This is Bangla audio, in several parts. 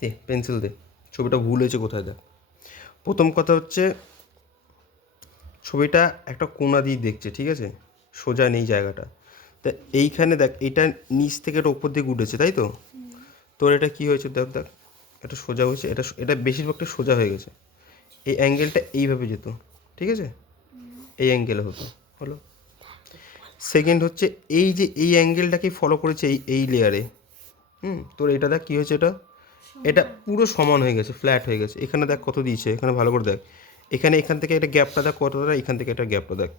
দে পেন্সিল দে, ছবিটা ভুল হয়েছে কোথায় দেখ। প্রথম কথা হচ্ছে ছবিটা একটা কোণা দিয়ে দেখছে, ঠিক আছে, সোজা নেই জায়গাটা। তা এইখানে দেখ, এটা নিচ থেকে এটা ওপর দিকে উঠেছে, তাই তো? তোর এটা কি হয়েছে দেখ, দেখ এটা সোজা হয়েছে, এটা এটা বেশিরভাগটা সোজা হয়ে গেছে। এই অ্যাঙ্গেলটা এইভাবে যেত, ঠিক আছে, এই অ্যাঙ্গেলে হতো, হলো। সেকেন্ড হচ্ছে এই যে এই অ্যাঙ্গেলটাকে ফলো করেছে এই এই লেয়ারে। তোর এটা দেখ কী হয়েছে, এটা এটা পুরো সমান হয়ে গেছে, ফ্ল্যাট হয়ে গেছে। এখানে দেখ কত দিয়েছে, এখানে ভালো করে দেখ, এখানে এখান থেকে এটা গ্যাপটা দেখ কতটা, এখান থেকে এটা গ্যাপটা দেখ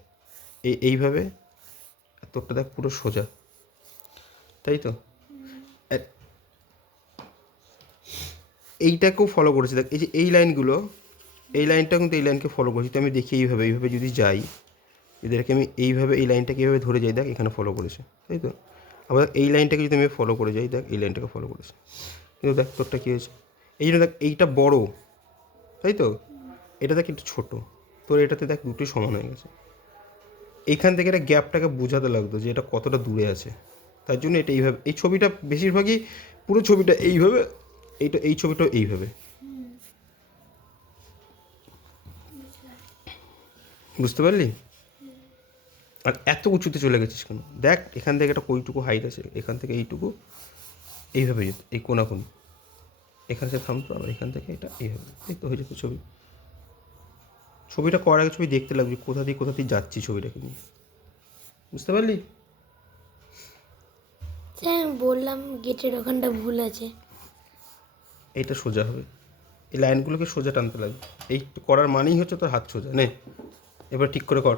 এইভাবে। তোরটা দেখ পুরো সোজা, তাই তো? এইটাকেও ফলো করেছে দেখ, এই যে এই লাইনগুলো, এই লাইনটা কিন্তু এই লাইনকে ফলো করেছি। তো আমি দেখি এইভাবে এইভাবে যদি যাই, এদেরকে আমি এইভাবে এই লাইনটাকে এইভাবে ধরে যাই, দেখ এখানে ফলো করেছে, তাই তো? আবার এই লাইনটাকে যদি আমি ফলো করে যাই, দেখ এই লাইনটাকে ফলো করেছে। কিন্তু দেখ তোরটা কী হয়েছে, এই জন্য দেখ এইটা বড়, তাই তো? এটা দেখ একটু ছোটো, তোর এটাতে দেখ দুটোই সমান হয়ে গেছে। এইখান থেকে একটা গ্যাপটাকে বোঝাতে লাগতো যে এটা কতটা দূরে আছে, তার জন্য এটা এইভাবে, এই ছবিটা বেশিরভাগই পুরো ছবিটা এইভাবে, এইটা এই ছবিটাও এইভাবে, বুঝতে পারলি? আর এত উঁচুতে চলে গেছিস কেন? দেখ এখান থেকে একটা কইটুকু হাইট আছে, এখান থেকে এইটুকু এইভাবে যেত, এই কোনাকুনি, এখানে সে থামতো, আবার এখান থেকে এটা এইভাবে, এই তো হয়ে যেত ছবি। ছবিটা করার আগে ছবি দেখতে লাগবে কোথা দিয়ে যাচ্ছি ছবিটাকে নিয়ে, বুঝতে পারলি? স্যার বললাম গেটের ওখানটা ভুল আছে। এইটা সোজা হবে, এই লাইনগুলোকে সোজা টানতে লাগবে। এই করার মানেই হচ্ছে তোর হাত সোজা। নে এবার ঠিক করে কর।